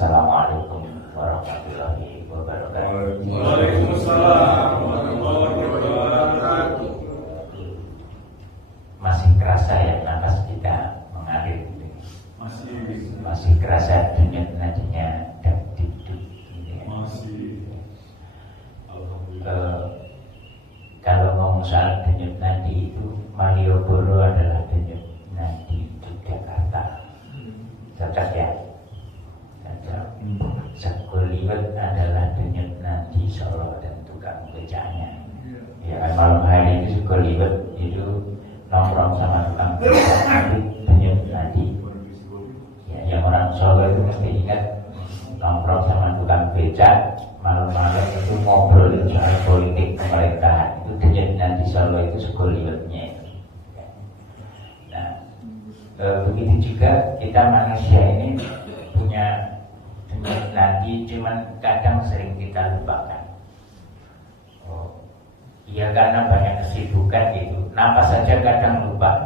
Assalamualaikum warahmatullahi wabarakatuh. Waalaikumsalam warahmatullahi wabarakatuh. Masih kerasa ya nafas kita mengalir gitu. Masih kerasa denyut nadinya dan dikduk gitu ya. Masih. Alhamdulillah. Kalau ngomong soal denyut nadi itu, Malioboro adalah denyut nadi Yogyakarta. Cocok ya? Cocok. Seguliwet adalah denyut nadi Solo dan tukang becaknya. Ya kan malam hari itu Seguliwet itu nongkrong sama tukang becak itu denyut nadi. Ya, yang orang Solo itu mesti ingat nongkrong sama tukang becak malam-malam itu ngobrol soal politik pemerintahan. Itu denyut nadi Solo itu Seguliwetnya. Nah, begitu juga kita manusia ini punya denyut nadi, cuman kadang sering kita lupakan. Iya karena banyak kesibukan gitu. Napas saja kadang lupa,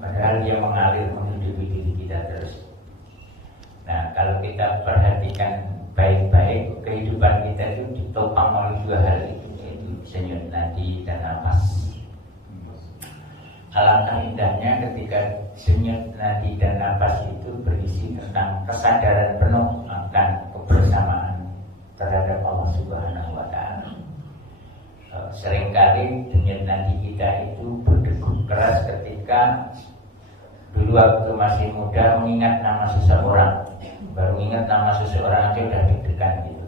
padahal dia mengalir menghidupi diri kita terus. Nah, kalau kita perhatikan baik-baik, kehidupan kita itu ditopang oleh dua hal itu, yaitu denyut nadi dan napas. Alangkah indahnya ketika denyut nadi dan napas itu berisi tentang kesadaran penuh akan kebersamaan terhadap Allah Subhanahu wa Ta'ala. Seringkali denyut nadi kita itu berdegup keras ketika dulu waktu masih muda mengingat nama seseorang. Baru ingat nama seseorang aja udah deg-degan gitu.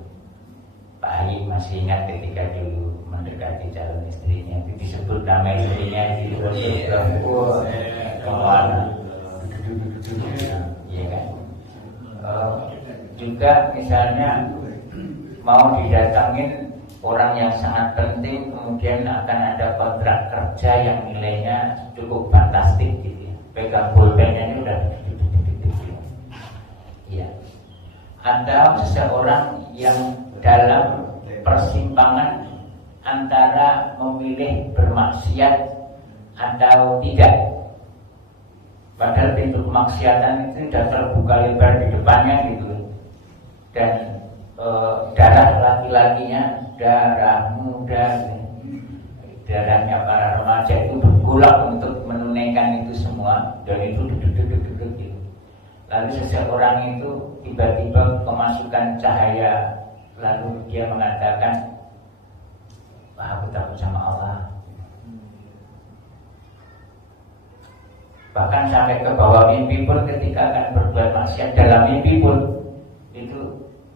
Pak Ayi masih ingat ketika dulu mendekati calon istrinya, itu disebut nama istrinya itu kemana? Iya kan? Juga misalnya mau didatangin orang yang sangat penting, kemudian akan ada kontrak kerja yang nilainya cukup fantastik gitu ya. Pegang pulpennya ini udah ya. Atau seseorang yang dalam persimpangan antara memilih bermaksiat atau tidak, padahal pintu kemaksiatan itu sudah terbuka lebar di depannya gitu, dan darah laki-lakinya, darah muda, darahnya para remaja itu bergolak untuk menunaikan itu semua, dan itu duduk-duduk gitu. Lalu seseorang itu tiba-tiba kemasukan cahaya, lalu dia mengatakan, "Wah, aku takut sama Allah." Bahkan sampai ke bawah mimpi pun, ketika akan berbuat maksiat dalam mimpi pun itu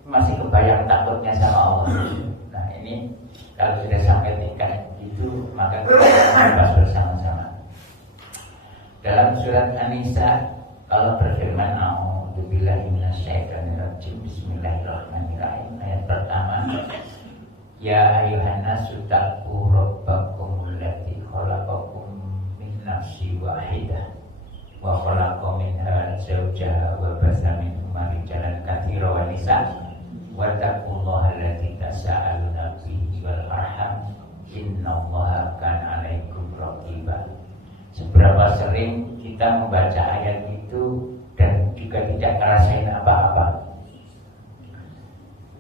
masih kebayang takutnya sama Allah. Nah ini kalau sudah sampai tingkat itu, maka kita harus bersama-sama. Dalam surat An-Nisa Allah berfirman, "A'udzubillahi minasyaitonirrajim. Bismillahirrahmanirrahim." Ayat pertama, "Ya ayyuhan nasu taqu rabbakumul ladzi khalaqakum min nafsin wahidah wa khalaqa minha zawjaha wa basa minhuma rijalan katsiran wa nisaa wa taqullaha alladzi tasaaluna bihi wal arham innallaha kana 'alaikum raqiba." Seberapa sering kita membaca ayat itu dan juga tidak ngerasain apa-apa.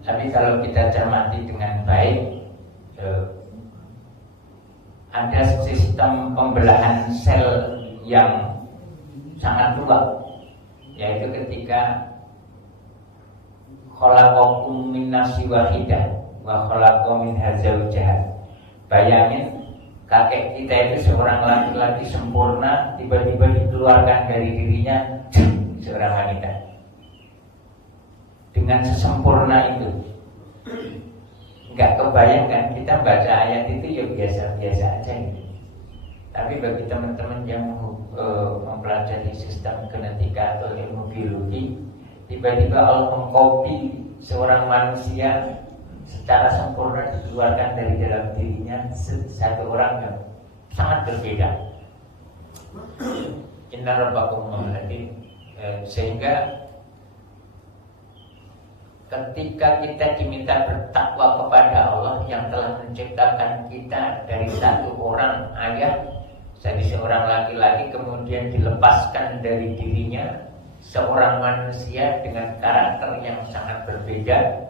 Tapi kalau kita cermati dengan baik, ada sistem pembelahan sel yang sangat tua, yaitu ketika khalaqakum min nafsin wahidah wa khalaqa minha zawjaha. Bayangin kakek kita itu seorang laki-laki sempurna, tiba-tiba dikeluarkan dari dirinya seorang wanita. Dengan sesempurna itu, nggak kebayangkan. Kita baca ayat itu ya biasa-biasa aja gitu. Tapi bagi teman-teman yang mempelajari sistem genetika atau ilmu biologi, tiba-tiba Allah mengcopy seorang manusia secara sempurna, dikeluarkan dari dalam dirinya satu orang yang sangat berbeda. Inna rabbakum alladzi, sehingga ketika kita diminta bertakwa kepada Allah yang telah menciptakan kita dari satu orang ayah, jadi seorang laki-laki, kemudian dilepaskan dari dirinya seorang manusia dengan karakter yang sangat berbeda.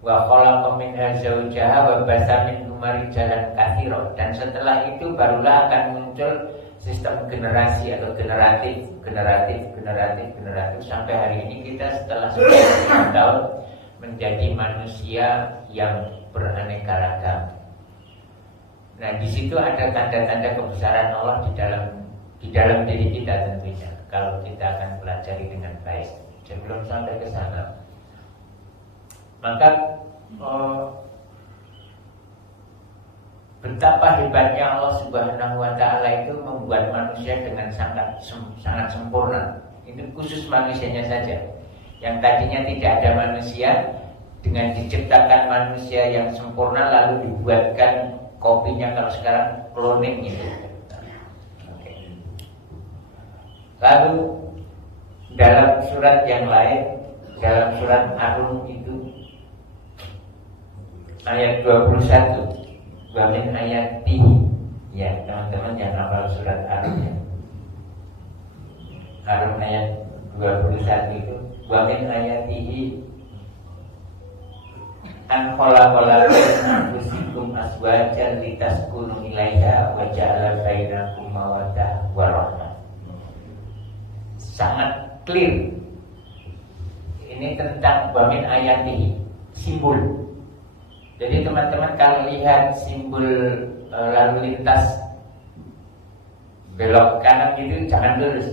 Wa khalaqa minha zawjaha wa basa minhuma rijalan katsiran, dan setelah itu barulah akan muncul sistem generasi atau generatif sampai hari ini kita setelah 10 tahun menjadi manusia yang beraneka ragam. Nah, di situ ada tanda-tanda kebesaran Allah di dalam diri kita tentunya. Kalau kita akan pelajari dengan baik. Sebelum sampai ke sana, maka betapa hebatnya Allah Subhanahu wa Ta'ala itu membuat manusia dengan sangat sempurna. Itu khusus manusianya saja. Yang tadinya tidak ada manusia, dengan diciptakan manusia yang sempurna lalu dibuatkan kopinya, kalau sekarang cloning itu. Lalu dalam surat yang lain, dalam surat Ar-Rum itu ayat 21, wa min ayatihi, ya teman-teman yang hafal surat Ar-Rum ya. Ar-Rum ayat 21 itu, wa min ayatihi an khalaqa anfusikum azwajan litaskunu ilaiha wa ja'ala bainakum mawaddah wa rahmah. Sangat clear. Ini tentang wa min ayatihi, simbol. Jadi teman-teman kalau lihat simbol lalu lintas belok kanan gitu jangan lurus.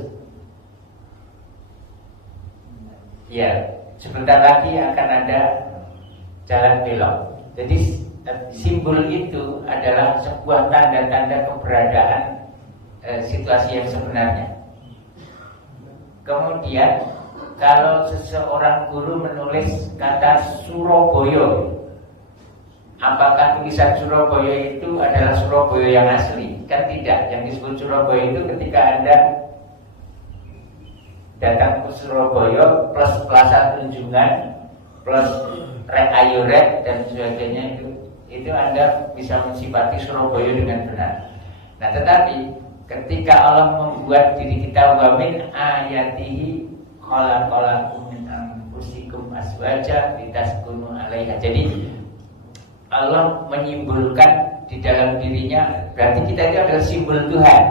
Ya, sebentar lagi akan ada jalan belok. Jadi simbol itu adalah sebuah tanda-tanda keberadaan situasi yang sebenarnya. Kemudian kalau seseorang guru menulis kata Surabaya, apakah tulisan Surabaya itu adalah Surabaya yang asli? Kan tidak. Yang disebut Surabaya itu ketika Anda datang ke Surabaya plus Plaza Tunjungan plus Rek Ayoret dan sebagainya, itu Anda bisa mensifati Surabaya dengan benar. Nah, tetapi ketika Allah membuat diri kita wa min ayatihi khalaqalakum min anfusikum azwaja litaskunu 'alaiha. Jadi Allah menyimbolkan di dalam dirinya, berarti kita itu adalah simbol Tuhan.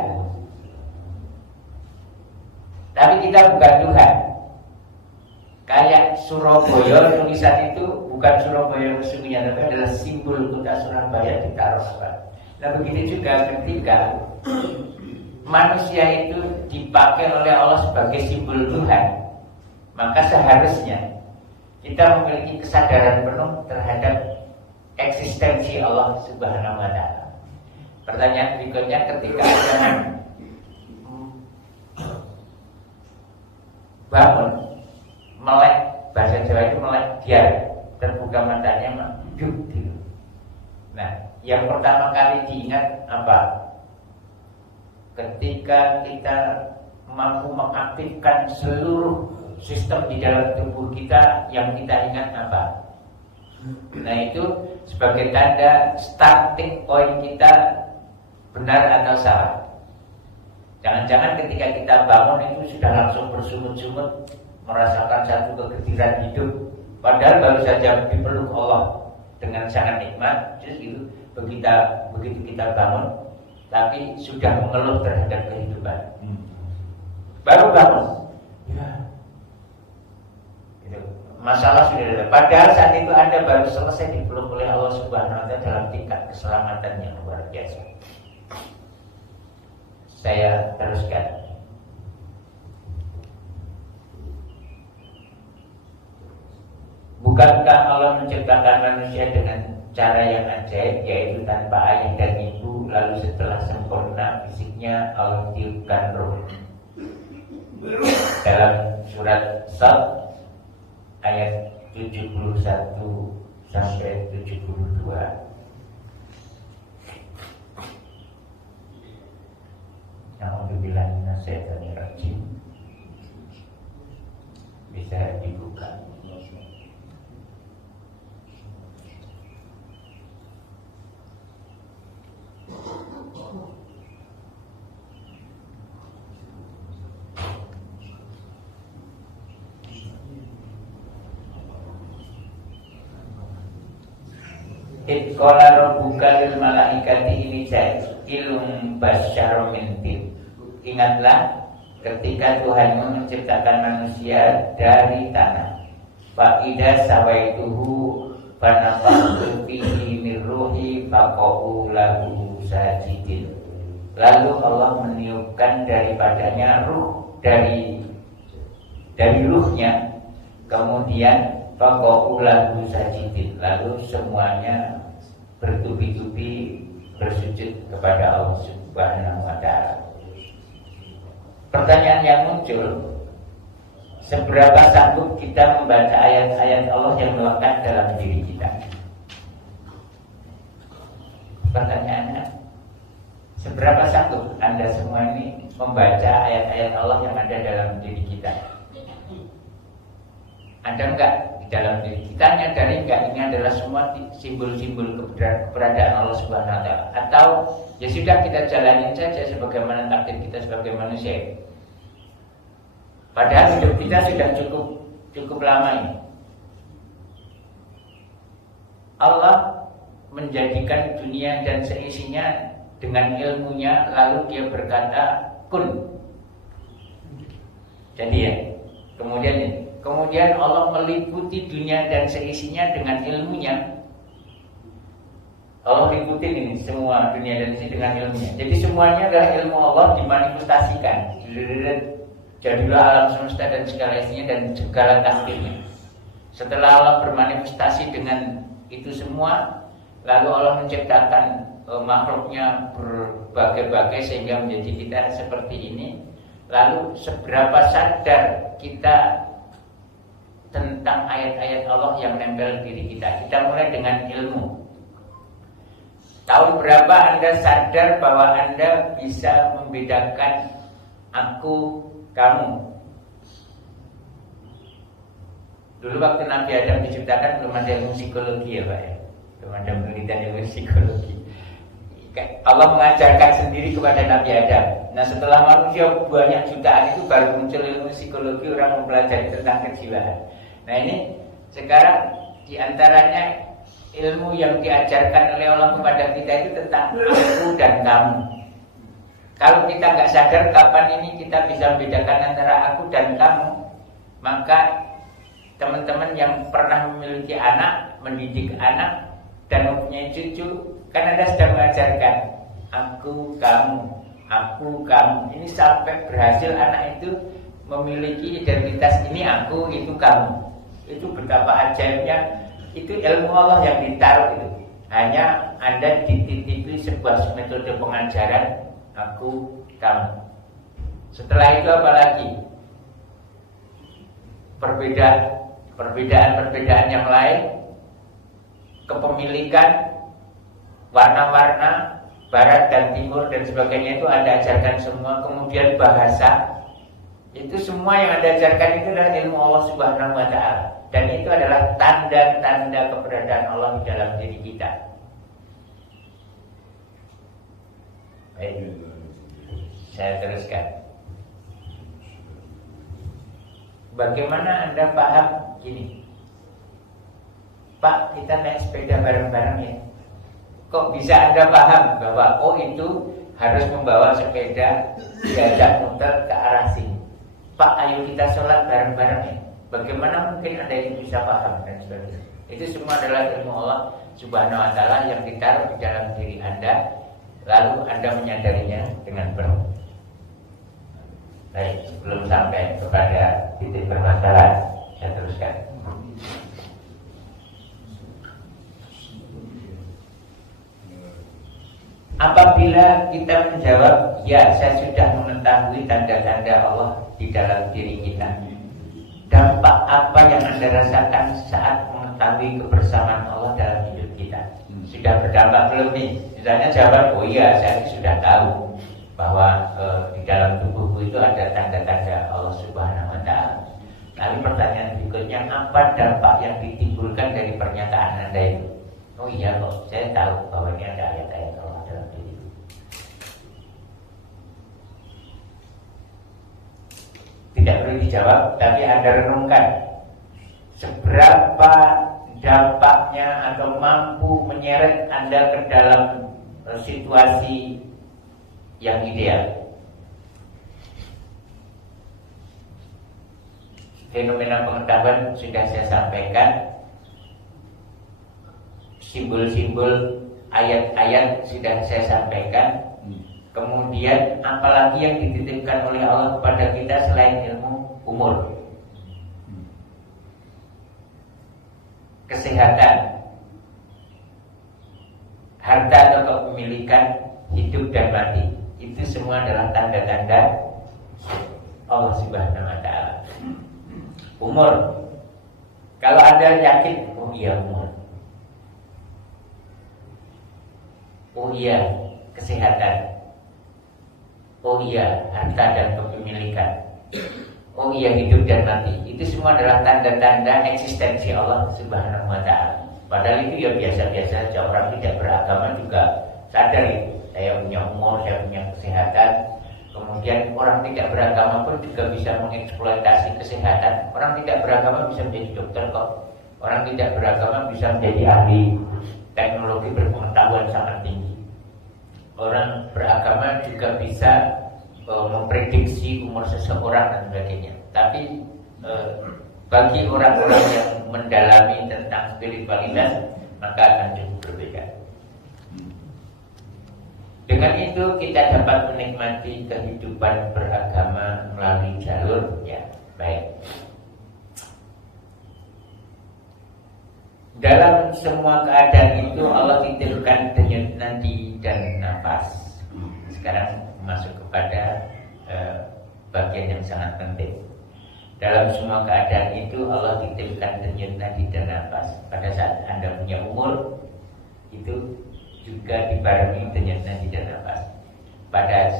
Tapi kita bukan Tuhan. Kayak Surabaya, tulisan itu bukan Surabaya sesungguhnya, tapi adalah simbol kota Surabaya ditaruh apa. Nah, begitu juga ketika manusia itu dipakai oleh Allah sebagai simbol Tuhan, maka seharusnya kita memiliki kesadaran penuh terhadap eksistensi Allah Subhanahu wa Ta'ala. Pertanyaan berikutnya, ketika ada bangun melek, bahasa Jawa itu melek, dia terbuka matanya hidup gitu. Nah, yang pertama kali diingat apa? Ketika kita mampu mengaktifkan seluruh sistem di dalam tubuh kita, yang kita ingat apa? Nah, itu sebagai tanda starting point kita benar atau salah. Jangan-jangan ketika kita bangun itu sudah langsung bersungut-sungut, merasakan satu kegembiraan hidup, padahal baru saja dipeluk Allah dengan sangat nikmat. Terus itu begitu kita bangun, tapi sudah mengeluh terhadap kehidupan. Baru bangun, ya, itu masalah sudah ada. Padahal saat itu Anda baru selesai dipeluk oleh Allah Subhanahu wa Ta'ala dalam tingkat keselamatan yang luar biasa. Saya teruskan. Bukankah Allah menciptakan manusia dengan cara yang ajaib, yaitu tanpa ayah dan ibu, lalu setelah sempurna fisiknya Allah tiupkan ruh? Dalam surat Sad ayat 71 sampai 72. A'udzubillahi minasyaitonir rajim. Bisa dibuka. Itqala rabbuka lil malaikati ini ilum basyara min tin. Ingatlah ketika Tuhanmu menciptakan manusia dari tanah. Fa idza sawaituhu fanafaktu fihi min ruhi faqa'u lahu sajidin. Lalu Allah meniupkan daripadanya ruh dari ruhnya, kemudian faqa'u lahu sajidin. Lalu semuanya bertubi-tubi bersujud kepada Allah Subhanahu wa taala. Pertanyaan yang muncul, seberapa sanggup kita membaca ayat-ayat Allah yang melekat dalam diri kita? Pertanyaannya, seberapa sanggup Anda semua ini membaca ayat-ayat Allah yang ada dalam diri kita? Ada enggak di dalam diri kita? Nyadari enggak ini adalah semua simbol-simbol keberadaan Allah Subhanahu wa taala? Atau ya sudah, kita jalanin saja sebagaimana takdir kita sebagai manusia. Padahal hidup kita sudah cukup lama ini. Allah menjadikan dunia dan seisinya dengan ilmunya, lalu dia berkata kun. Jadi ya, kemudian Allah meliputi dunia dan seisinya dengan ilmunya. Allah liputin ini semua dunia dan seisinya dengan ilmunya. Jadi semuanya adalah ilmu Allah dimanifestasikan. Jadilah alam semesta dan segala isinya dan segala takdirnya. Setelah Allah bermanifestasi dengan itu semua, lalu Allah menciptakan makhluknya berbagai-bagai sehingga menjadi kita seperti ini. Lalu seberapa sadar kita tentang ayat-ayat Allah yang nempel di diri kita? Kita mulai dengan ilmu. Tahun berapa Anda sadar bahwa Anda bisa membedakan aku, kamu? Dulu waktu Nabi Adam diciptakan belum ada ilmu psikologi ya Pak ya, belum ada penelitian ilmu psikologi. Allah mengajarkan sendiri kepada Nabi Adam. Nah setelah manusia banyak jutaan itu baru muncul ilmu psikologi, orang mempelajari tentang kejiwaan. Nah ini sekarang diantaranya ilmu yang diajarkan oleh Allah kepada kita itu tentang aku dan kamu. Kalau kita nggak sadar kapan ini kita bisa membedakan antara aku dan kamu, maka teman-teman yang pernah memiliki anak, mendidik anak dan mempunyai cucu, kan Anda sedang mengajarkan aku, kamu. Ini sampai berhasil anak itu memiliki identitas, ini aku, itu kamu. Itu betapa ajaibnya. Itu ilmu Allah yang ditaruh itu. Hanya Anda dititipi sebuah metode pengajaran aku, kamu. Setelah itu apa lagi? Perbedaan yang lain, kepemilikan, warna-warna, barat dan timur dan sebagainya itu Anda ajarkan semua. Kemudian bahasa, itu semua yang Anda ajarkan itu adalah ilmu Allah Subhanahu wa taala. Dan itu adalah tanda-tanda keberadaan Allah di dalam diri kita. Baik, saya teruskan. Bagaimana Anda paham gini? Pak, kita naik sepeda bareng-bareng ya. Kok bisa Anda paham bahwa itu harus membawa sepeda diajak muter ke arah sini? Pak, ayo kita sholat bareng-bareng ya. Bagaimana mungkin Anda ini bisa paham dan sebagainya? Itu semua adalah ilmu Allah Subhanahu wa taala yang ditaruh di dalam diri Anda, lalu Anda menyadarinya dengan penuh. Baik, sebelum sampai kepada titik permasalahan, saya teruskan. Apabila kita menjawab, ya saya sudah mengetahui tanda-tanda Allah di dalam diri kita, dampak apa yang Anda rasakan saat mengetahui kebersamaan Allah dalam hidup kita? Sudah berdampak belum nih? Misalnya jawab, oh iya saya sudah tahu bahwa di dalam tubuhku itu ada tanda-tanda Allah Subhanahu wa taala. Lalu pertanyaan berikutnya, apa dampak yang ditimbulkan dari pernyataan Anda itu? Oh iya kok, saya tahu bahwa ini ada ayat-ayat Allah dalam diri. Tidak perlu dijawab, tapi Anda renungkan seberapa dampaknya atau mampu menyeret Anda ke dalam situasi yang ideal. Fenomena pengetahuan sudah saya sampaikan, simbol-simbol ayat-ayat sudah saya sampaikan. Kemudian apalagi yang dititipkan oleh Allah kepada kita selain ilmu? Umur, kesehatan, harta atau kepemilikan, hidup dan mati. Itu semua adalah tanda-tanda Allah Subhanahu wa Ta'ala. Umur, kalau Anda yakin, oh iya umur, oh iya kesehatan, oh iya harta dan kepemilikan, oh iya hidup dan mati. Itu semua adalah tanda-tanda eksistensi Allah Subhanahu wa Ta'ala. Padahal itu ya biasa-biasa saja. Orang tidak beragama juga sadar itu. Saya punya umur, saya punya kesehatan. Kemudian orang tidak beragama pun juga bisa mengeksploitasi kesehatan. Orang tidak beragama bisa menjadi dokter kok. Orang tidak beragama bisa menjadi ahli teknologi berpengetahuan sangat tinggi. Orang beragama juga bisa memprediksi umur seseorang dan sebagainya. Tapi bagi orang-orang yang mendalami tentang spiritualitas, maka akan cukup berbeda. Dengan itu kita dapat menikmati kehidupan beragama melalui jalur ya baik. Dalam semua keadaan itu Allah titipkan denyut nadi dan nafas. Sekarang masuk kepada bagian yang sangat penting. Dalam semua keadaan itu Allah titipkan denyut nadi dan nafas. Pada saat Anda punya umur, itu juga dibarengi denyut nadi dan nafas. Pada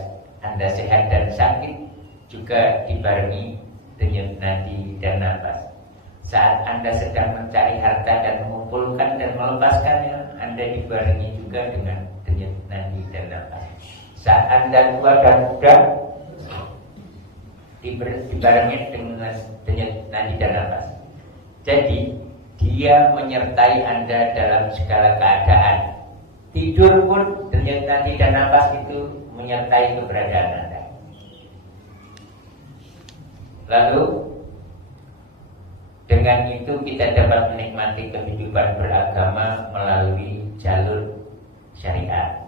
Anda sehat dan sakit, juga dibarengi denyut nadi dan nafas. Saat Anda sedang mencari harta dan mengumpulkan dan melepaskannya, Anda dibarengi juga dengan denyut nadi dan nafas. Saat Anda tua dan muda, dibarengi dengan denyut nadi dan nafas. Jadi dia menyertai Anda dalam segala keadaan. Tidur pun denyut nadi dan nafas itu menyertai keberadaan Anda. Lalu dengan itu kita dapat menikmati kehidupan beragama melalui jalur syariat.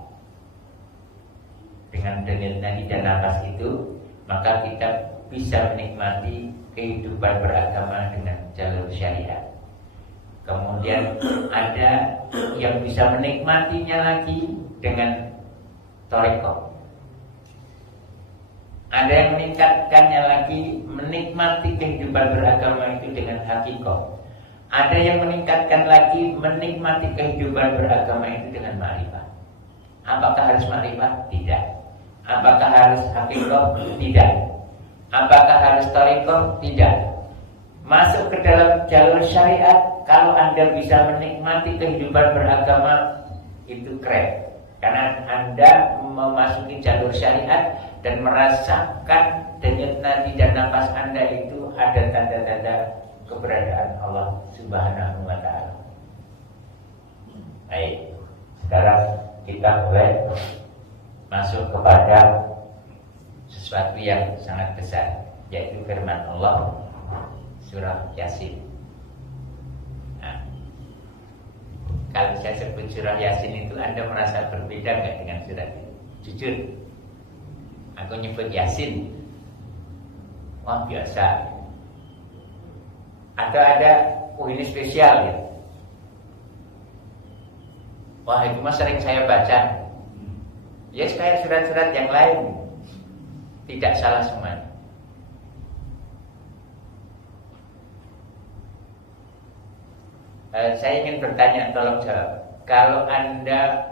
Dengan denyut nadi dan nafas itu, maka kita bisa menikmati kehidupan beragama dengan jalur syariat. Kemudian ada yang bisa menikmatinya lagi dengan thariqah. Ada yang meningkatkannya lagi, menikmati kehidupan beragama itu dengan hakikoh. Ada yang meningkatkan lagi, menikmati kehidupan beragama itu dengan ma'rifah. Apakah harus ma'rifah? Tidak. Apakah harus hakikoh? Tidak. Apakah harus thariqah? Tidak. Masuk ke dalam jalur syariat, kalau Anda bisa menikmati kehidupan beragama, itu keren. Karena Anda memasuki jalur syariat dan merasakan denyut nadi dan nafas Anda itu ada tanda-tanda keberadaan Allah Subhanahu wa Ta'ala. Baik, sekarang kita mulai masuk kepada sesuatu yang sangat besar, yaitu firman Allah surah Yasin. Nah, kalau saya sebut surah Yasin itu Anda merasa berbeda nggak dengan surah itu? Jujur, aku nyebut Yasin, wah biasa. Atau ada, ini spesial ya. Wah itu mah sering saya baca. Ya kayak surat-surat yang lain, tidak salah semuanya. Saya ingin bertanya, tolong jawab. Kalau Anda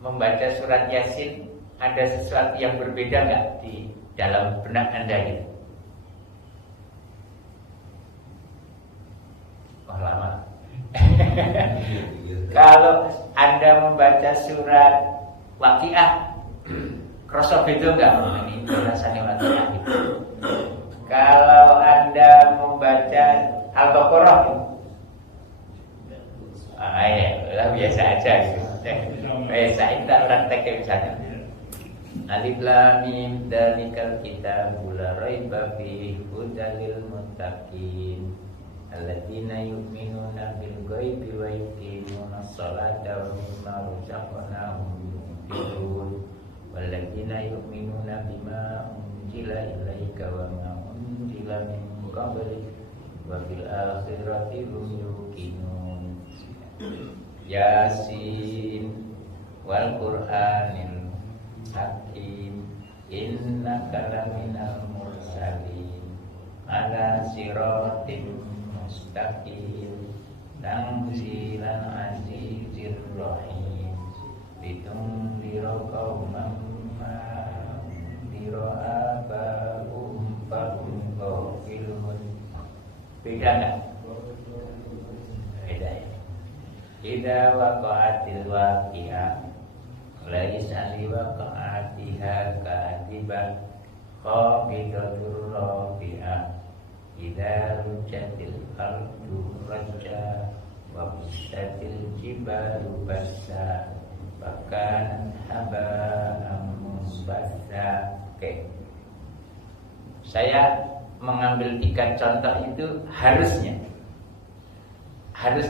membaca surat Yasin, ada sesuatu yang berbeda nggak di dalam benak Anda gitu? Oh lama. Kalau Anda membaca surat Waqiah, kroso beda nggak? Ini rasanya Waqiah gitu. Kalau Anda membaca Al-Baqarah, Ya, biasa aja gitu. Saya tak praktek misalnya. Alif lam mim dzalikal kitabul la raiba fihi hudal lil muttaqin alladzina yu'minuna bil ghaibi wa yuqimuna sholata wa mimma razaqnahum yunfiqun walladzina yu'minuna bima unzila ilaika wa ma unzila min qablik wa bil akhirati hum yuqinun. Yasin wal Qur'anil Hakim innaka laminal mursalin ala siratim mustaqim tanzilan azizir rahim litundira qauman ma undira abahum fahum ghafilun. Beda nggak? Beda ya. Idza waqa'atil waqi'ah laisa liwaqa'atiha kadibah khabidatur rafi'ah idza rujatil ardu rajja wa bisatil jibalu bassa bahkan haba'an mumbassa. Oke. Saya mengambil 3 contoh itu harusnya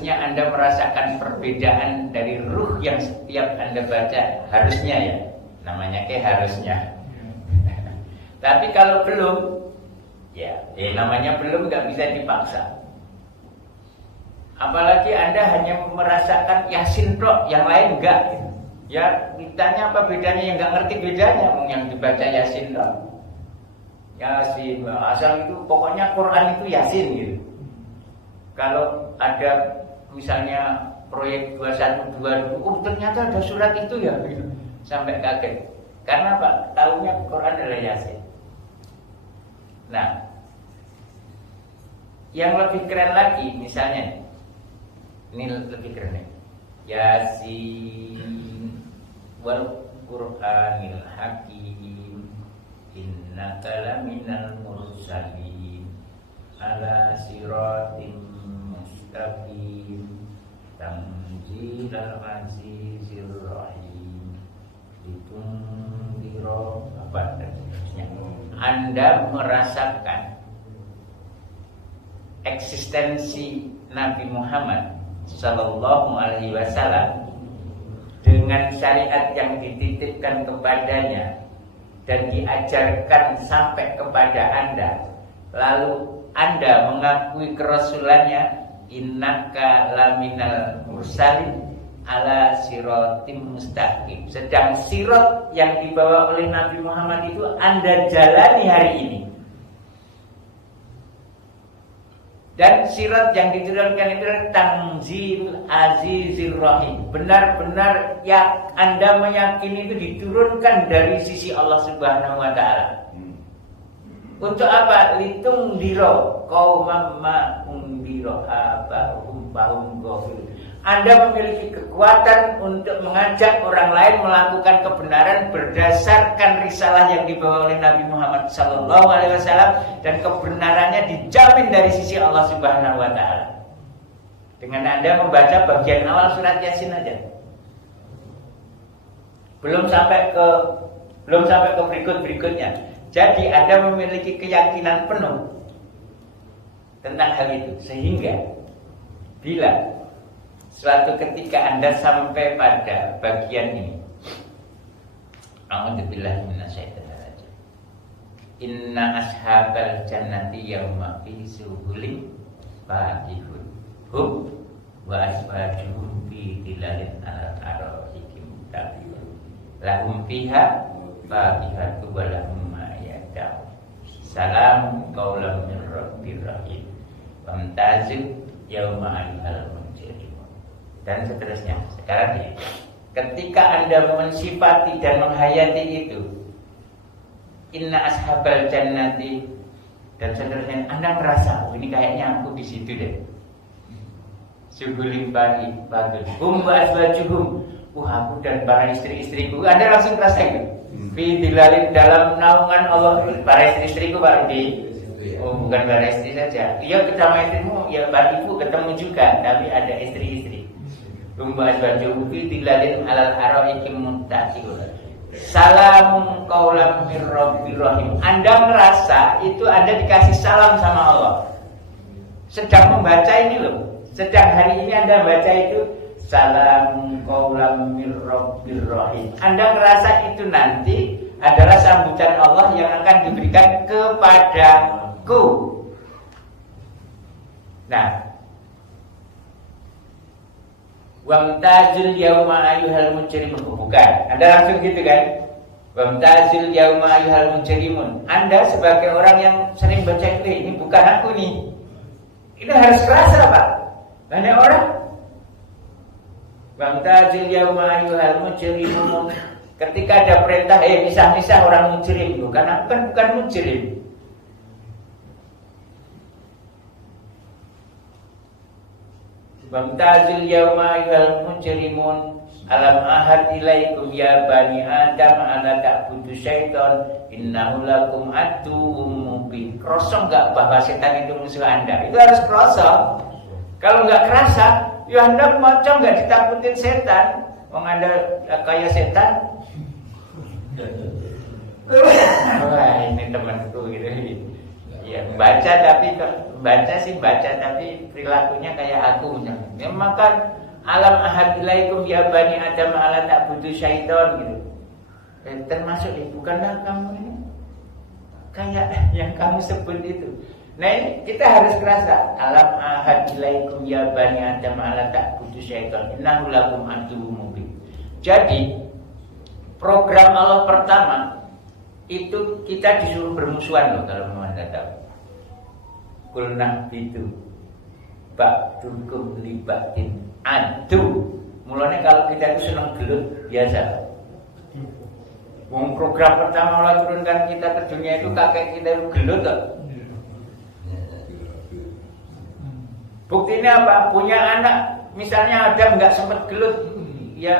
Anda merasakan perbedaan dari ruh yang setiap Anda baca. Harusnya ya, namanya harusnya. Tapi kalau belum, ya namanya belum, nggak bisa dipaksa. Apalagi Anda hanya merasakan Yasin tok, yang lain enggak. Ya ditanya apa bedanya, yang nggak ngerti bedanya, yang dibaca Yasin tok. Yasin, asal itu pokoknya Quran itu Yasin gitu. Kalau ada misalnya proyek 2122, ternyata ada surat itu ya, sampai kaget. Karena apa? Tahunya Quran adalah Yasin. Nah, yang lebih keren lagi, misalnya, ini lebih keren nih. Yasin wal Qur'anil Hakim innaka laminal mursalin ala siratim mustaqim tanzilal azizir rahim ditundiro apa terusnya. Anda merasakan eksistensi Nabi Muhammad Sallallahu Alaihi Wasallam dengan syariat yang dititipkan kepadanya dan diajarkan sampai kepada Anda, lalu Anda mengakui kerasulannya, innaka laminal mursalin ala siratim mustaqim. Sedang sirat yang dibawa oleh Nabi Muhammad itu Anda jalani hari ini. Dan sirat yang diturunkan itu adalah Tanzil Azizir Rahim. Benar-benar ya Anda meyakini itu diturunkan dari sisi Allah Subhanahu wa taala. Untuk apa? Litung diro qaumam ma undiro abahum fahum ghafilun. Anda memiliki kekuatan untuk mengajak orang lain melakukan kebenaran berdasarkan risalah yang dibawa oleh Nabi Muhammad SAW, dan kebenarannya dijamin dari sisi Allah Subhanahu wa taala. Dengan Anda membaca bagian awal surat Yasin aja. Belum sampai ke berikut-berikutnya. Jadi Anda memiliki keyakinan penuh tentang hal itu, sehingga bila suatu ketika Anda sampai pada bagian ini, a'udzubillahi minasyaitonir rajim. Inna ashabal jannati yauma fi suhulin fatihun hum wa asbajuhum fi dilalin al-araikim tabiun lahum fiha fatihatu wa lahum ma yada'u salam qaulan min rabbir rahim famtazil yauma al dan seterusnya. Sekarang ini, ketika Anda mensifati dan menghayati itu, inna ashabal jannati dan seterusnya, Anda merasa, oh, ini kayaknya aku di situ deh. Sugulim bagi bagus. Wa azwajuhum, aku dan para istri-istriku. Anda langsung merasa itu. Fi dilalin dalam naungan Allah, para istri-istriku Pak Rudi. Oh, bukan para istri saja. Iya, ketemu istrimu, ya Pak Ibu ketemu juga, tapi ada istri-istri. Rumba azwaju fi tilalin alal araikim muttaqin. Salam qaulam mir rabbir rahim. Anda merasa itu Anda dikasih salam sama Allah. Sedang membaca ini loh. Sedang hari ini Anda baca itu salam qaulam mir rabbir rahim. Anda merasa itu nanti adalah sambutan Allah yang akan diberikan kepadaku. Nah, wamtazil yauma ayyuhal mujrimun, bukan. Anda langsung gitu kan? Wamtazil yauma ayyuhal mujrimun. Anda sebagai orang yang sering baca ini bukan aku nih. Ini harus kerasa, Pak. Banyak orang wamtazil yauma ayyuhal mujrimun. Ketika ada perintah, misah-misah orang mujrim, bukan aku kan bukan mujrim. Wamtazil yauma ayyuhal mujrimun alam ahad ilaikum ya bani adam ala ta'budu syaitan innahu lakum aduwwum mubin. Kroso enggak bahwa setan itu musuh Anda? Itu harus kroso. Kalau enggak kerasa, ya Anda macam enggak ditakutin setan. Wong Anda kayak setan. Wah, ini temanku gitu. Ya, baca tapi perilakunya kayak aku. Ya, maka alam ahad ilaikum ya bani adam ala ta'budu syaitan gitu. Termasuk bukanlah kamu ini kayak yang kamu sebut itu. Nah, ini kita harus kerasa alam ahad ilaikum ya bani adam ala ta'budu syaitan innahu lakum aduwwum mubin. Jadi program Allah pertama itu kita disuruh bermusuhan loh kalau mau Anda tahu. Kulnah itu ba'dukum libatin adu. Mulanya kalau kita itu senang gelut biasa. Wong program pertama Allah turunkan kita ke dunia itu kakek kita itu gelut kok. Buktinya apa? Punya anak misalnya Adam nggak sempat gelut, ya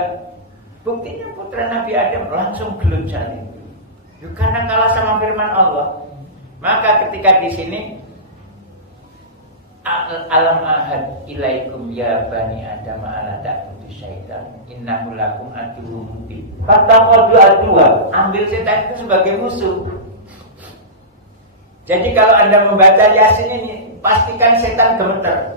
buktinya putra Nabi Adam langsung gelut saat itu. Karena kalah sama firman Allah. Maka ketika di sini alam ahad ilaikum ya bani adam ala ta'budu syaitan innahu lakum aduwwum mubin. Fattaqadu aduwa, ambil setan itu sebagai musuh. Jadi kalau Anda membaca Yasin ini pastikan setan gemeter.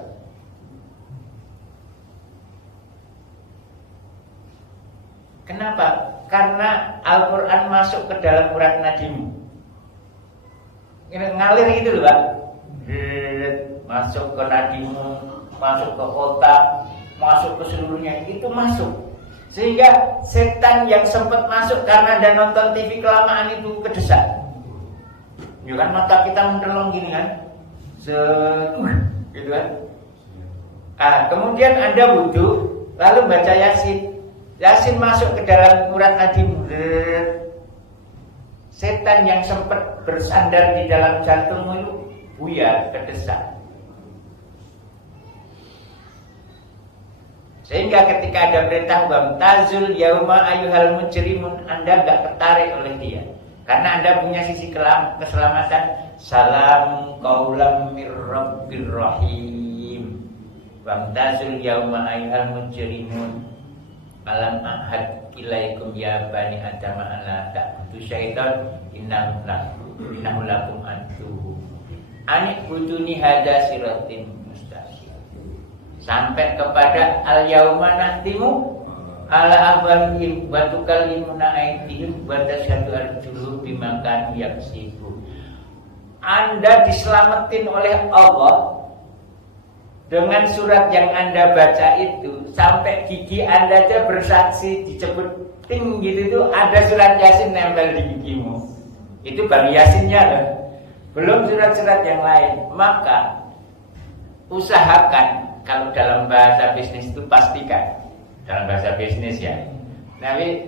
Kenapa? Karena Al-Quran masuk ke dalam urat nadimu. Ini ngalir gitu loh, Pak. Masuk ke nadimu, masuk ke otak, masuk ke seluruhnya, itu masuk. Sehingga setan yang sempat masuk karena Anda nonton TV kelamaan itu kedesak. Ya kan mata kita mendelong gini kan, gitu kan. Kemudian Anda wudu, lalu baca Yasin. Yasin masuk ke dalam urat nadimu. Setan yang sempat bersandar di dalam jantungmu itu buyar, kedesak. Sehingga ketika ada perintah wamtazul yauma ayyuhal mujrimun, Anda enggak tertarik oleh dia. Karena Anda punya sisi keselamatan. Salam qaulam mir rabbir rahim. Wamtazul yauma ayyuhal mujrimun alam ahad ilaikum ya bani adam ala ta'budu syaitan innahu lakum aduwwum. Anik buduni hada siratin mustaqim. Sampai kepada al-yauma nantimu ala abahim wa tukallimuna aydihim wa tashhadu arjuluhum bima kanu yaksibun. Anda diselamatin oleh Allah dengan surat yang Anda baca itu, sampai gigi Anda aja bersaksi dicebut ting gitu, itu ada surat Yasin nempel di gigimu. Itu baru Yasinnya loh. Belum surat-surat yang lain. Maka usahakan, kalau dalam bahasa bisnis itu pastikan, dalam bahasa bisnis ya, tapi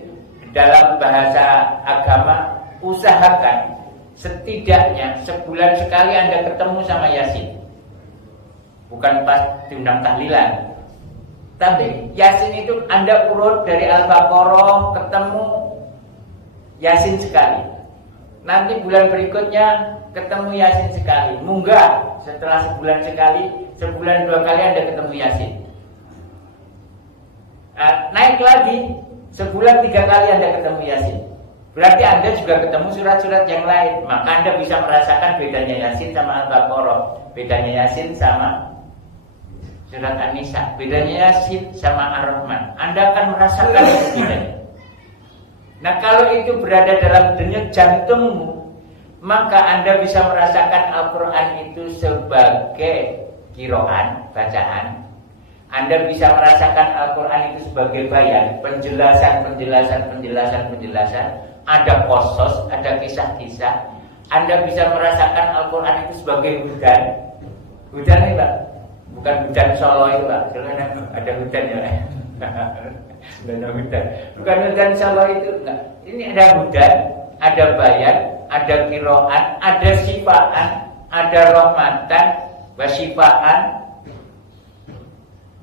dalam bahasa agama usahakan setidaknya sebulan sekali Anda ketemu sama Yasin. Bukan pas diundang tahlilan, tapi Yasin itu Anda urut dari Al-Baqarah ketemu Yasin sekali. Nanti bulan berikutnya ketemu Yasin sekali. Munggah setelah sebulan sekali, sebulan 2 kali Anda ketemu Yasin. naik lagi, sebulan 3 kali Anda ketemu Yasin. Berarti Anda juga ketemu surat-surat yang lain. Maka Anda bisa merasakan bedanya Yasin sama Al-Baqarah, bedanya Yasin sama surat An-Nisa, bedanya Yasin sama Ar-Rahman. Anda akan merasakan bedanya. Nah, kalau itu berada dalam denyut jantungmu, maka Anda bisa merasakan Al-Quran itu sebagai qiraan, bacaan. Anda bisa merasakan Al-Quran itu sebagai bayan, penjelasan. Ada qasas, ada kisah-kisah. Anda bisa merasakan Al-Quran itu sebagai hujan. Hujan ini Pak, bukan hujan Solo itu Pak. Ada hujan ya. Ada hujan. Bukan hujan Solo itu. Enggak. Ini ada hujan, ada bayan, ada qiraan, ada sifaan, ada rahmatan, wasifaan,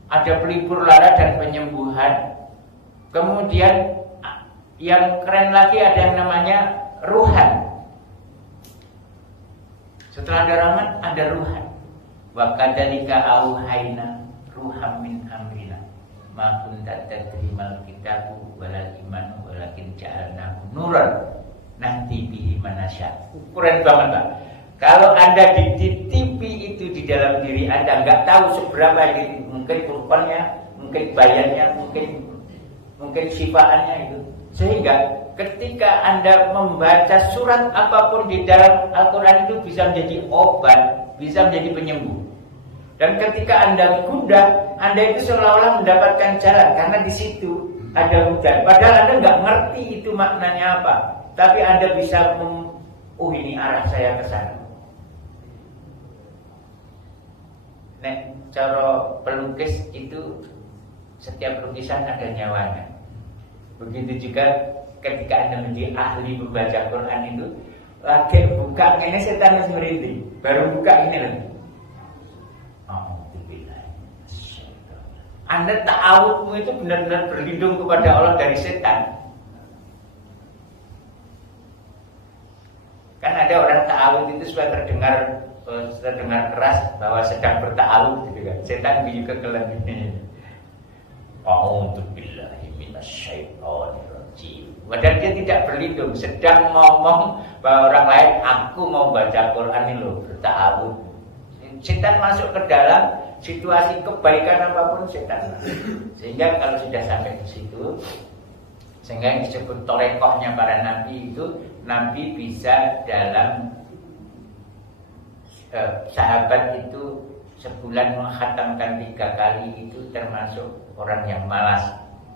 ada pelipur lara dan penyembuhan. Kemudian yang keren lagi ada yang namanya ruhan. Setelah ada rahmat, ada ruhan. Wa kadzalika auhayna ruham min amrina ma kunta tadrimal kitabu walal iman walakin ja'alnahu nuran nahdi bihi manasya. Keren banget Pak. Kalau Anda dititipi itu di dalam diri Anda, nggak tahu seberapa gitu, mungkin kurbannya, mungkin bayannya, mungkin sifaannya itu. Sehingga ketika Anda membaca surat apapun di dalam Al-Quran itu bisa menjadi obat, bisa menjadi penyembuh. Dan ketika Anda gundah, Anda itu seolah-olah mendapatkan jalan karena di situ ada hujan. Padahal Anda nggak ngerti itu maknanya apa, tapi Anda bisa ini arah saya ke sana. Nah, cara pelukis itu setiap lukisan ada nyawanya. Begitu juga ketika Anda menjadi ahli membaca Quran itu, lagi buka ini setan harus merintih, baru buka ini loh. Anda ta'awudmu itu benar-benar berlindung kepada Allah dari setan. Kan ada orang ta'awud itu supaya terdengar keras bahwa sedang berta'awud gitu kan. Setan biyu kekelan ini. A'udzubillahi minasyaitonir rajim. Padahal dia tidak berlindung, sedang ngomong bahwa orang lain, aku mau baca Quran ini loh, berta'awud. Setan masuk ke dalam situasi kebaikan apapun setan. Sehingga kalau sudah sampai ke situ, sehingga yang disebut torekohnya para nabi itu, nabi bisa dalam sahabat itu sebulan menghatamkan 3 kali itu termasuk orang yang malas,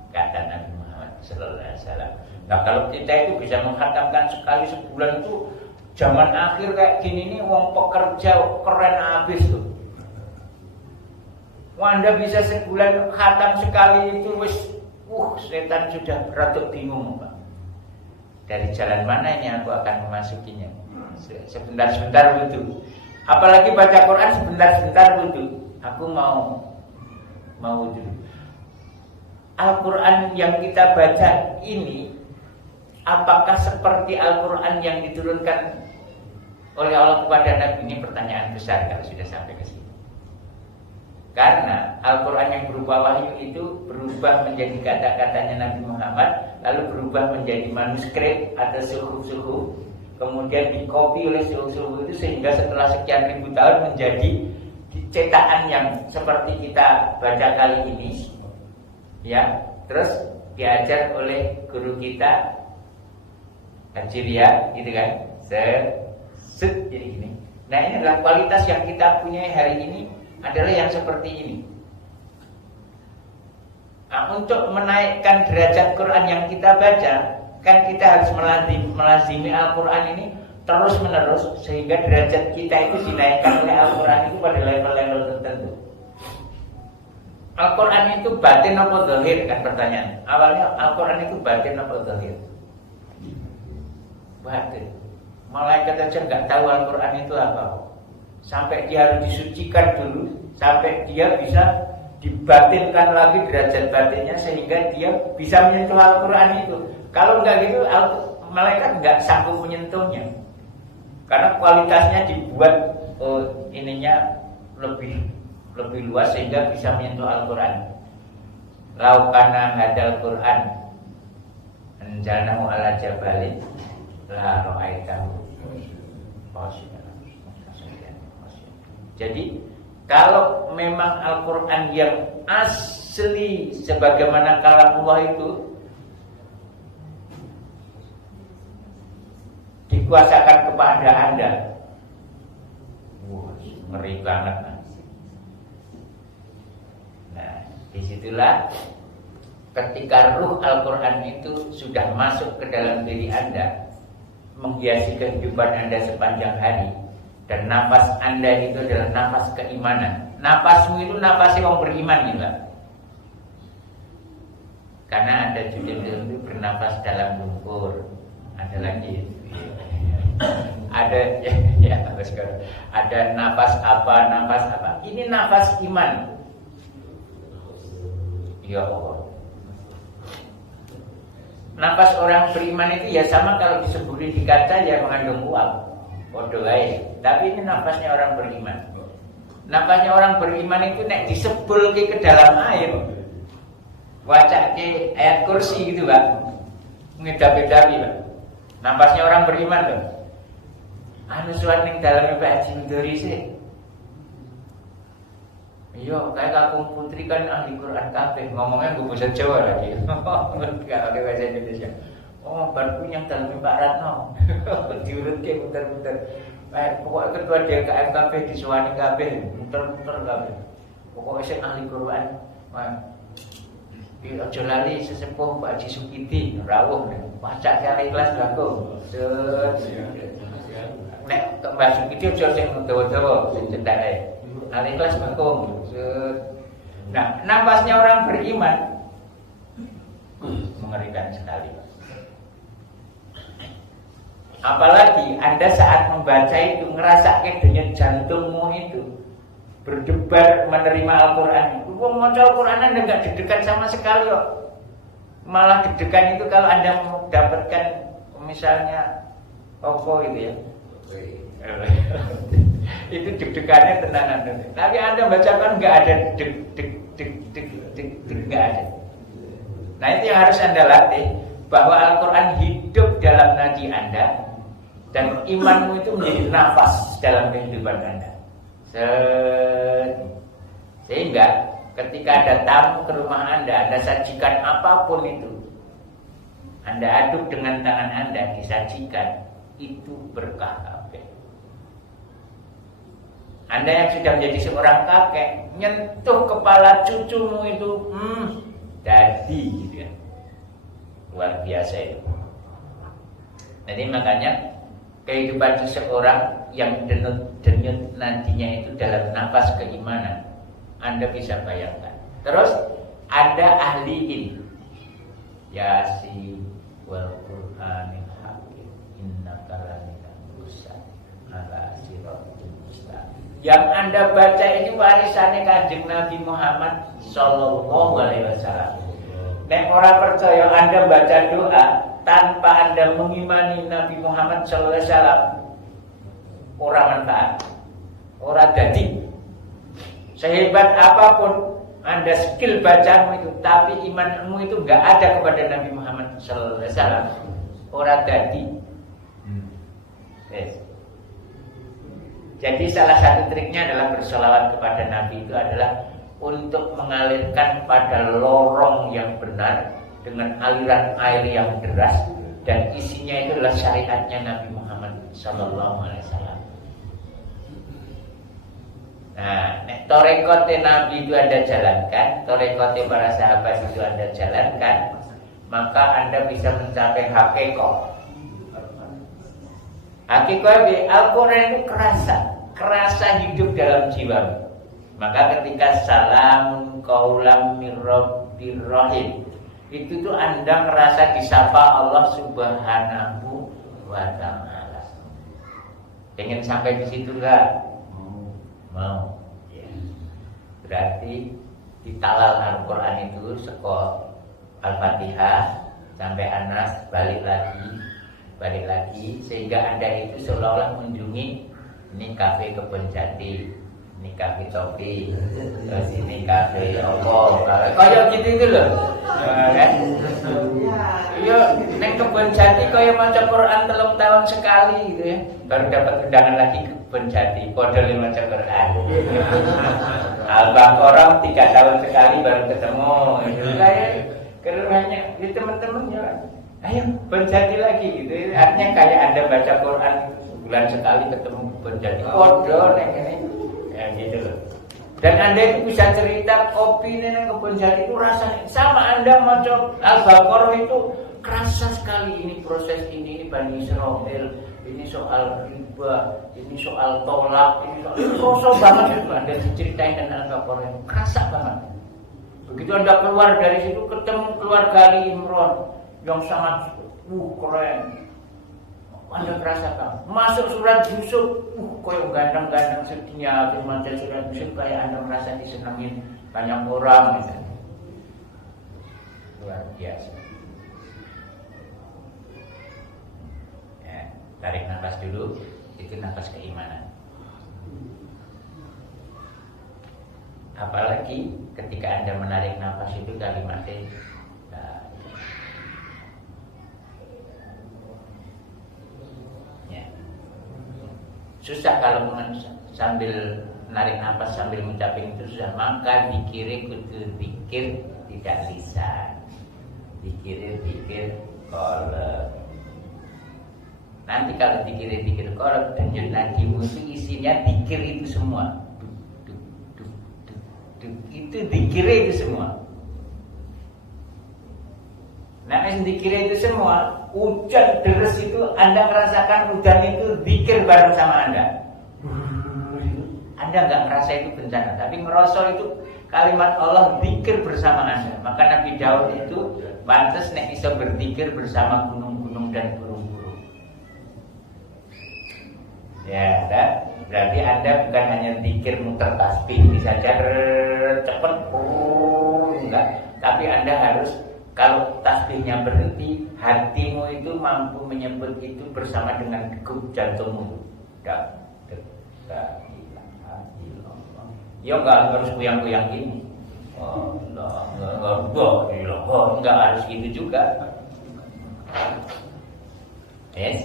kata Nabi Muhammad sallallahu alaihi wasallam. Nah, kalau kita itu bisa menghatamkan sekali sebulan itu zaman akhir kayak gini nih, wong pekerja keren habis tuh. Anda bisa sebulan khatam sekali itu wis, setan sudah beratuk bingung Pak. Dari jalan mana ini aku akan memasukinya? Sebentar-sebentar wudu. Apalagi baca Quran sebentar-sebentar wudu. Aku mau wudu. Al-Quran yang kita baca ini, apakah seperti Al-Quran yang diturunkan oleh Allah kepada Nabi? Ini pertanyaan besar kalau sudah sampai ke sini. Karena Al-Quran yang berupa wahyu itu berubah menjadi kata-katanya Nabi Muhammad, lalu berubah menjadi manuskrip atau suhuf-suhuf, kemudian dikopi oleh suhuf-suhuf itu, sehingga setelah sekian ribu tahun menjadi cetakan yang seperti kita baca kali ini, ya. Terus diajar oleh guru kita Hajiria, gitu kan, jadi gini. Nah, ini adalah kualitas yang kita punya hari ini, adalah yang seperti ini. Nah, untuk menaikkan derajat Quran yang kita baca, kan kita harus melazimi Al-Quran ini terus menerus, sehingga derajat kita itu dinaikkan oleh Al-Quran itu pada level-level tertentu. Al-Quran itu batin apa zahir, kan pertanyaan. Awalnya Al-Quran itu batin apa zahir? Batin. Malaikat aja nggak tahu Al-Quran itu apa. Sampai dia harus disucikan dulu, sampai dia bisa dibatinkan lagi derajat batinnya, sehingga dia bisa menyentuh Al-Quran itu. Kalau enggak gitu, malaikat enggak sanggup menyentuhnya, karena kualitasnya dibuat ininya lebih luas, sehingga bisa menyentuh Al-Quran. laukana hadal Quran anjalnahu ala jabalin la ra'aitahu khashi'an. Jadi kalau memang Al-Quran yang asli sebagaimana kalamullah itu dikuasakan kepada Anda, wah, ngeri banget. Nah, disitulah ketika ruh Al-Quran itu sudah masuk ke dalam diri Anda, menghiasi kehidupan Anda sepanjang hari, dan nafas Anda itu adalah nafas keimanan. Nafasmu itu nafasnya orang beriman juga. Karena ada judul itu bernafas dalam lumpur. Ada lagi. Ada ya ada nafas apa. Ini nafas iman. Ya Allah. Nafas orang beriman itu ya sama kalau disebuli di kaca ya mengandung uap. Bodoh aja. Tapi ini nafasnya orang beriman. Nafasnya orang beriman itu nek disebul ke dalam air. Wacak ke ayat kursi gitu, Pak. Ngedapi-dapi, Pak. Nafasnya orang beriman loh. Anu suan ning daleme Pak Haji Mudori sih. Iya, kayak kakung putri kan ahli Quran kabeh. Ngomongnya gue bahasa Jawa lagi. Enggak pakai bahasa Indonesia. Oh, baru punya dalam Pak Ratno. Diurut ke muter-muter. Pokoknya ketua DKM kabeh disuwani kabeh, muter-muter kabeh. Pokoknya sing ahli Quran. Di aja lali sesepuh Pak Haji Sukidi rawuh maca kali kelas langkung. Nek Mbak Sukidi aja sing dawa-dawa sing cendake. Ahli kelas langkung. Nah, nafasnya orang beriman mengerikan sekali. Apalagi Anda saat membaca itu ngerasa dengan jantungmu itu berdebar menerima Al-Quran. Mau baca Al-Quran Anda nggak deg-degan sama sekali kok. Malah deg-degan itu kalau Anda mendapatkan misalnya gitu ya. Itu deg-degannya tenanan. Tapi Anda bacakan nggak ada deg nggak ada. Nah itu yang harus Anda latih, bahwa Al-Quran hidup dalam nadi Anda. Dan imanmu itu menjadi nafas dalam kehidupan Anda. Sehingga ketika ada tamu ke rumah Anda sajikan apapun itu, Anda aduk dengan tangan Anda, disajikan, itu berkah kabeh. Anda yang sudah menjadi seorang kakek, nyentuh kepala cucumu itu, jadi gitu ya. Luar biasa itu. Jadi makanya kehidupan seseorang yang denyut nantinya itu dalam nafas keimanan, Anda bisa bayangkan. Terus ada ahli ilmu, Yasin wal Qur'anil Hakim innaka laminal mursalin ala siratal mustaqim. Yang Anda baca ini warisannya Kanjeng Nabi Muhammad sallallahu alaihi wasallam. Nek ora percaya Anda baca doa tanpa Anda mengimani Nabi Muhammad sallallahu alaihi wasallam, orang manfaat, orang jadi. Sehebat apapun Anda skill bacaanmu itu, tapi imanmu itu enggak ada kepada Nabi Muhammad sallallahu alaihi wasallam, orang jadi. Yes. Jadi salah satu triknya adalah bersolawat kepada Nabi itu adalah untuk mengalirkan pada lorong yang benar dengan aliran air yang deras, dan isinya itu adalah syariatnya Nabi Muhammad sallallahu alaihi wasallam. Nah, torekote Nabi itu Anda jalankan, torekote para sahabat itu Anda jalankan, maka Anda bisa mencapai hakikat. Hakikat Al-Quran itu kerasa hidup dalam jiwa. Maka ketika salamun qaulam mir rabbir rahim, itu tuh Anda merasa disapa Allah Subhanahu wa ta'ala. Pengen sampai di situ enggak? Mau. Ya. Berarti ditalal Al-Quran itu seko Al-Fatihah sampai Anas, balik lagi sehingga Anda itu seolah-olah mengunjungi ini kafe Kebon Jati, ini kafe topi, terus ini kafe opo, kayak gitu itu loh, kan? Iya, neng kebun jati kayak maca Quran 3 tahun sekali gitu ya, baru dapat undangan lagi ke kebun jati, kode 5 maca Quran. Al-Baqarah 3 tahun sekali baru ketemu, itu kayak keluarnya, di teman-temannya, ayo kebun jati lagi gitu, artinya kayak Anda baca Quran sebulan sekali ketemu kebun jati, kode neng ini. Ya gitu loh. Dan Anda itu bisa cerita kopi neng kebun jati itu rasanya sama Anda mau coba Al-Baqarah itu kerasa sekali ini proses ini Bani Israil, ini soal riba, ini soal tolak, ini soal kerasa banget itu Anda diceritain dengan Al-Baqarah itu kerasa banget. Begitu Anda keluar dari situ ketemu keluarga Ali Imran yang sangat keren. Anda merasakan masuk surat Yusuf, koyo ganteng-ganteng sedihnya habis baca surat Yusuf kayak Anda merasa disenangin banyak orang gitu. Luar biasa. Ya, tarik nafas dulu, itu nafas keimanan. Apalagi ketika Anda menarik nafas itu kalimatnya susah kalau sambil narik nafas sambil mengucapin itu susah, maka dikir kudu dikir tidak lisan, dikir kolab. Nanti kalau dikir kolab denyut nadimu itu isinya dikir itu semua, itu dikir itu semua. Nah, dikir itu semua, hujan deres itu Anda merasakan hujan itu dikir bareng sama Anda. Anda nggak merasa itu bencana, tapi ngerasa itu kalimat Allah dikir bersama Anda. Maka Nabi Daud itu pantas nek bisa berzikir bersama gunung-gunung dan burung-burung. Ya, berarti Anda bukan hanya dikir muter tasbih bisa cepet, enggak. Tapi Anda harus, kalau tasbihnya berhenti, hatimu itu mampu menyebut itu bersama dengan degup jantungmu. Ya enggak harus goyang-goyang gini. Enggak harus gitu juga. Yes,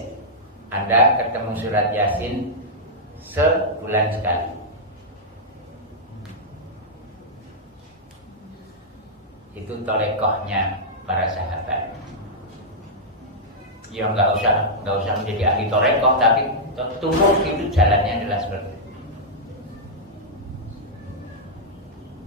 Anda ketemu surat Yasin sebulan sekali. Itu tolekohnya para sahabat. Ya nggak usah menjadi ahli tolekoh, tapi tunggu itu jalannya adalah seperti itu.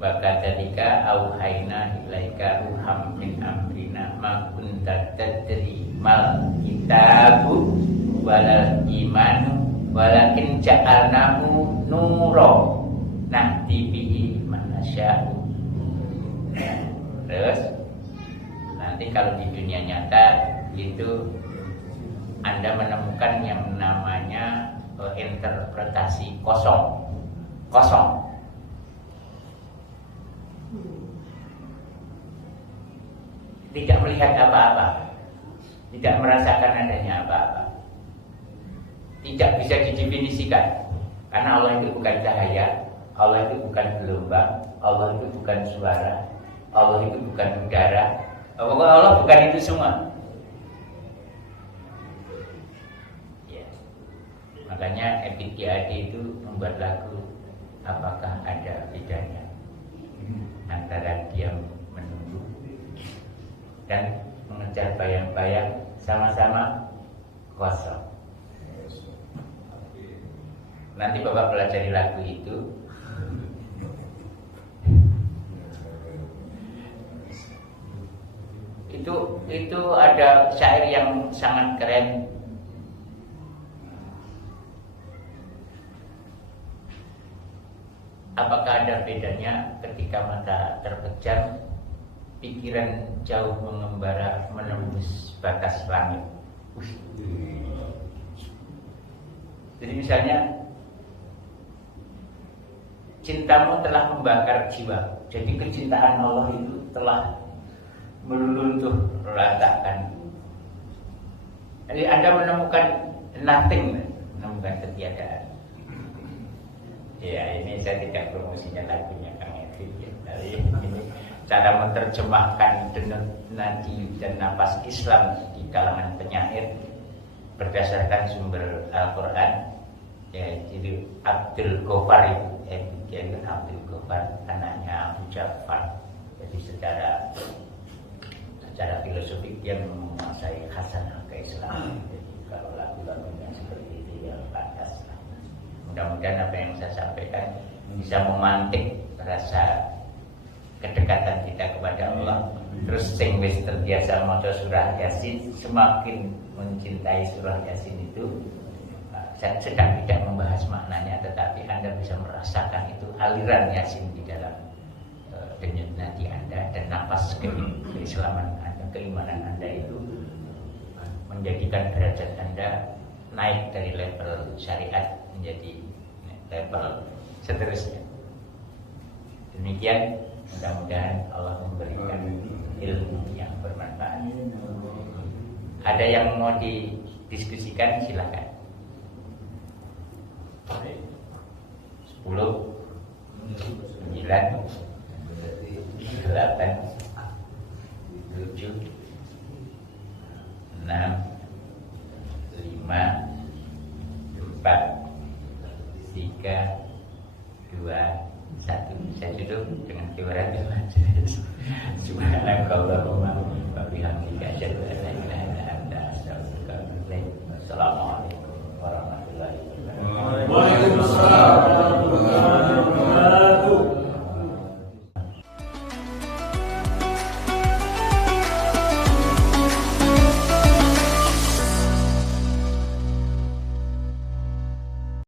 Bahkan ketika auhayna ilaika ruham min amrina ma kunta tadri mal kitabu walal imanu walakin ja'alnahu nuro nahdi bihi man nasya'u. Terus nanti kalau di dunia nyata itu Anda menemukan yang namanya interpretasi kosong. Tidak melihat apa-apa, tidak merasakan adanya apa-apa, tidak bisa didefinisikan. Karena Allah itu bukan cahaya, Allah itu bukan gelombang, Allah itu bukan suara, Allah itu bukan udara, Allah bukan itu semua. Ya. Makanya Ebit Adi itu membuat lagu Apakah Ada Bedanya Antara Diam Menunggu dan Mengejar Bayang-bayang sama-sama kosong. Nanti Bapak pelajari lagu itu. Itu ada syair yang sangat keren. Apakah ada bedanya ketika mata terpejam, pikiran jauh mengembara menembus batas langit. Jadi misalnya cintamu telah membakar jiwa. Jadi kecintaan Allah itu telah meluluntuh ratakan. Jadi Anda menemukan nothing, menemukan ketiadaan. Ya ini saya tidak promosinya lagunya Kang Evi ya. Tapi ini cara menerjemahkan denut nadi dan napas Islam di kalangan penyair berdasarkan sumber Al-Quran. Ya, jadi Abdul Ghaffar itu Abdul Ghaffar anaknya Abu Ja'far. Jadi secara filosofik dia menguasai khasanah keislaman. Jadi kalau lagu-lagunya seperti itu ya pantas. Mudah-mudahan apa yang saya sampaikan bisa memantik rasa kedekatan kita kepada Allah. Terus sing wis terbiasa maca surah Yasin semakin mencintai surah Yasin itu. Saya sedang tidak membahas maknanya, tetapi Anda bisa merasakan itu aliran Yasin di dalam denyut nadi Anda dan napas keislaman Anda, keimanan Anda itu menjadikan derajat Anda naik dari level syariat menjadi level seterusnya. Demikian, mudah-mudahan Allah memberikan ilmu yang bermanfaat. Ada yang mau didiskusikan, silakan. 10, 9, 8, 7, 6, 5, 4, 3, 2, 1. Saya duduk dengan kibaran Subhanallahumma wa bihamdika asyhadu an la ilaha